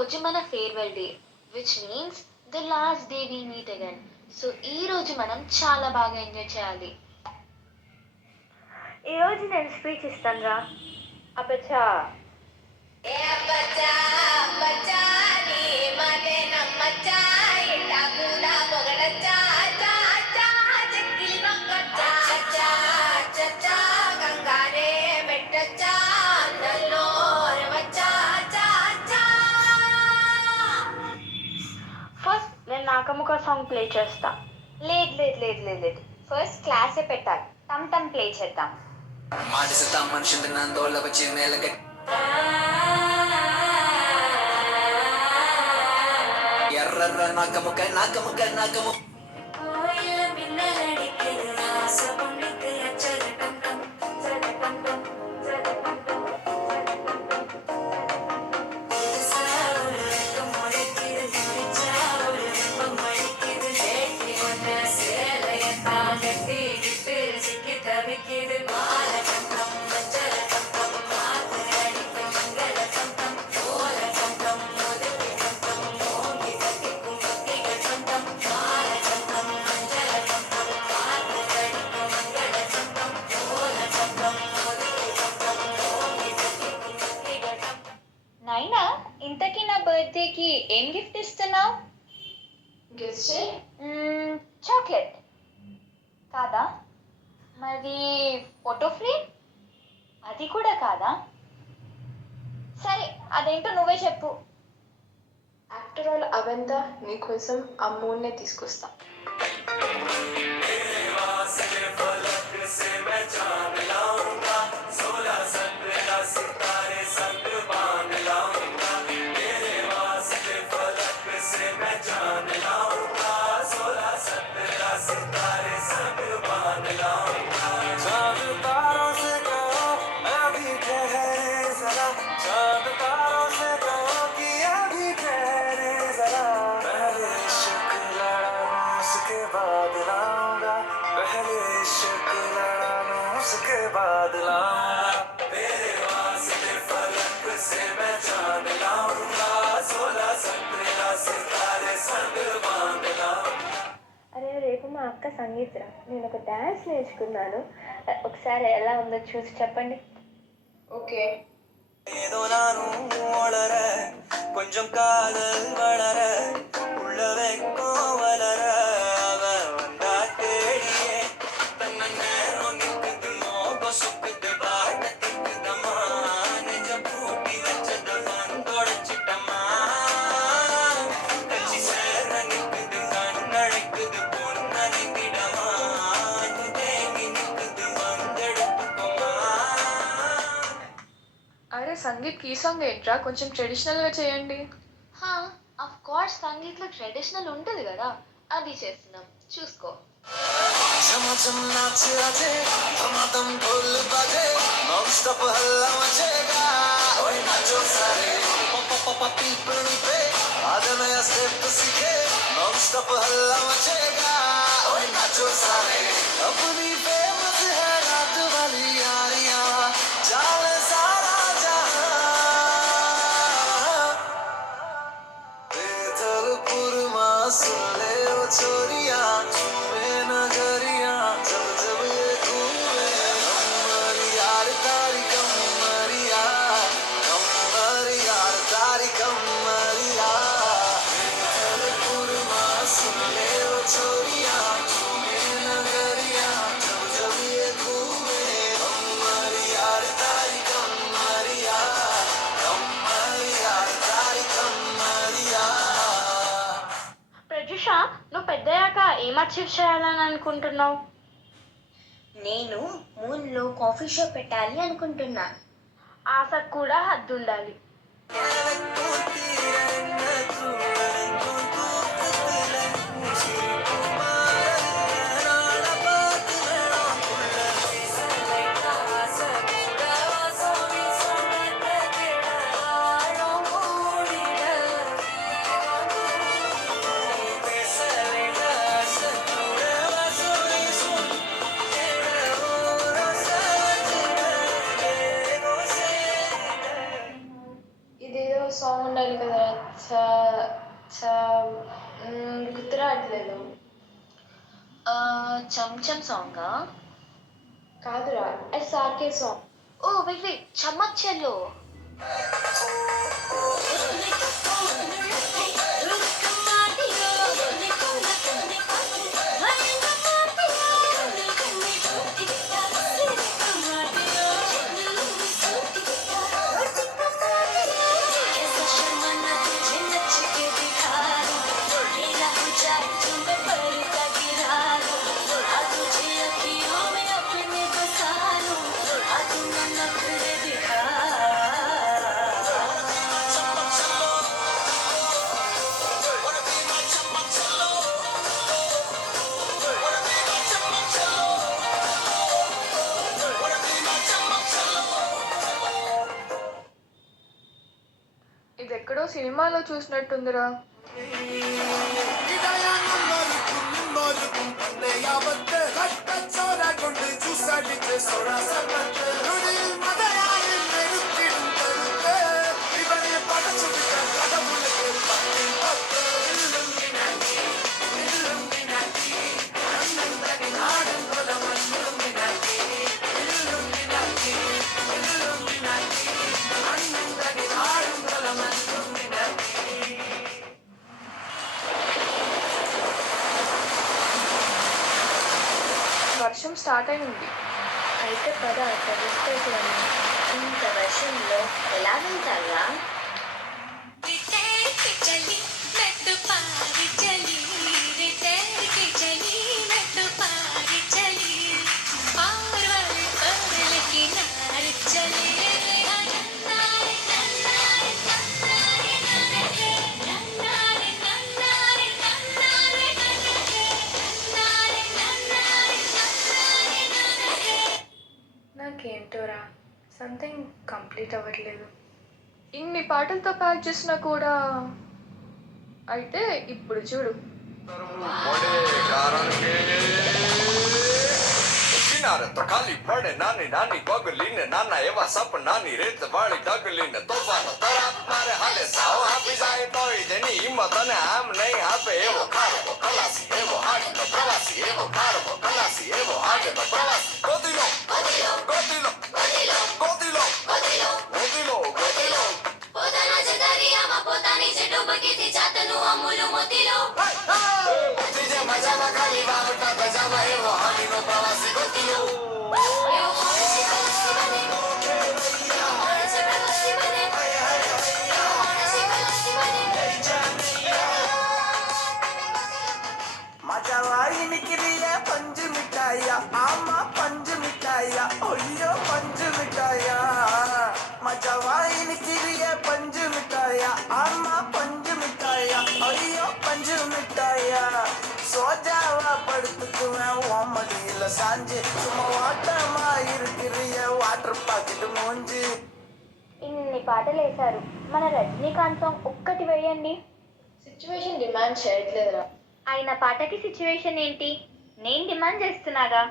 రోజు మన farewell day, which means the last day we meet again. So ఈ రోజు మనం చాలా బాగా ఎంజాయ్ చేయాలి. ఈరోజు నేను స్పీచ్ ఇస్తాను రా. అబ్బచ్చా. ఫస్ట్ నేను నాకముక సాంగ్ ప్లే చేస్తా. లేదు లేదు లేదు లేదు లేదు ఫస్ట్ క్లాసే పెట్టాలి. టమ్ టమ్ ప్లే చేద్దాం. మాటిస్తా మనుషులు నందోళ్ళ వచ్చి నేలగ ఎర్రర్ర నాకముక నాకముక నాకము నైనా, ఇంతకీ నా బర్త్డేకి ఏం గిఫ్ట్ ఇస్తున్నావు? గెస్ చేయి. చాక్లెట్ కాదా? మరి ఫోటో ఫ్రేమ్? అది కూడా కాదా? సరే, అదేంటో నువ్వే చెప్పు. ఆఫ్టర్ ఆల్ అవంతా నీకోసం ఆ మూన్నే తీసుకొస్తా. అరే రేపు మా అక్క సంగీత్రా, నేను ఒక డ్యాన్స్ నేర్చుకున్నాను. ఒకసారి ఎలా ఉందో చూసి చెప్పండి. ఓకే. ஏதோ நானும் வளர கொஞ்சம் காதல் வளர உள்ள வைக்கும் வளர அவன் வந்தா தேடியே தன்ன நேரம் நிற்குது மோகம் சுக்குது பாட்டத்துக்குதம்மா நெஞ்சம் பூட்டி வச்சது தொடச்சிட்டம்மா கட்சி சேர நிற்குது கண்ணழைக்குது பொன்னணிக்கிடமா தேங்கி நிற்குது வந்தெடுத்துக்கோமா. అరే సంగీత్ ఈ సాంగ్ ఏంట్రా, కొంచెం ట్రెడిషనల్గా చేయండి. ఆఫ్ కోర్స్ సంగీత్లో ట్రెడిషనల్ ఉంటుంది కదా, అది చేస్తున్నాం, చూసుకో. झमझम नाच आजे धमाधम ढोल बाजे नॉन स्टॉप हल्ला मचेगा ओए नाचो सारे पप पप पीपनी पे आज नया स्टेप सीखे नॉन स्टॉप हल्ला मचेगा ओए नाचो सारे अपनी फेमस है रात वाली यारियां चाल सारा जहां बेथलपुर मां सुन ले ओ छोरियां झूमे नगरिया जब जब ये घूमे कमर यार तारी कमरिया कमर यार तारी कमरिया बेथलपुर मां सुन ले ओ छोरियां झूमे नगरिया जब जब ये घूमे कमर यार तारी कमरिया कमर यार तारी कमरिया. ప్రజుష, నువ్వు పెద్దయ్యాక ఏం అచీవ్ చేయాలని అనుకుంటున్నావు? నేను మూన్లో కాఫీ షాప్ పెట్టాలి అనుకుంటున్నా. ఆశకు కూడా హద్దు ఉండాలి. ఇదేదో ఏదో సాంగ్ ఉండాలి కదా, చ చ గుర్తు రావట్లేదు. చంచం సాంగా? కాదురా, SRK సాంగ్. ఓ వెయిట్ వెయిట్, చమ్మక్ చెల్లో. ఇది ఎక్కడో సినిమాలో చూసినట్టుందిరా. వర్షం స్టార్ట్ అయింది. అయితే పద తెలుస్తుంది. ఇంత వర్షంలో ఎలా వెళ్తారా? నాకేంటోరా, సంథింగ్ కంప్లీట్ అవ్వట్లేదు. ఇన్ని పాటలతో ప్యాక్ చేసినా కూడా. అయితే ఇప్పుడు చూడు. तो खाली पड़े नानी नानी बगलीन नाना एवा सप नानी रेत वाली डगलीन तोफानो तरा मारे हाले साओ हापी जाए तो इतनी हिम्मत ने हम नहीं हापे एवो खारबो कलासी एवो आगे तो प्रवासी एवो खारबो कलासी एवो आगे तो प्रवासी गोदिलो गोदिलो गोदिलो गोदिलो गोदिलो गोदिलो गोदिलो गोदिलो પોતાના જગરિયામાં પોતાની જે ડૂબકી થી જાતનું અમૂલ મોતીલો મોતી જે મજામાં ખાલી વાવટા ગજામાં એવો હાલીનો પ્રવાસી ગોતીલો मचावाई निकली है पंज मिठाइया आमा पंज मिठाइया ओयो पंज मिठाइया मचावाई निकली है पंज मिठाइया आमा पंज मिठाइया ओयो पंज मिठाइया सो जावा पड़तु मैं वो मडील सांजे तुम वाटर मायर गिरिया वाटर पैकेट मोंजी. ఇన్ని పాటలు వేశారు, మన రజనీకాంత్ సాంగ్ ఒక్కటి వేయండి. సిచ్యువేషన్ డిమాండ్ చేయట్లేదురా. ఆయన పాటకి సిచ్యువేషన్ ఏంటి? నేను డిమాండ్ చేస్తున్నాగా.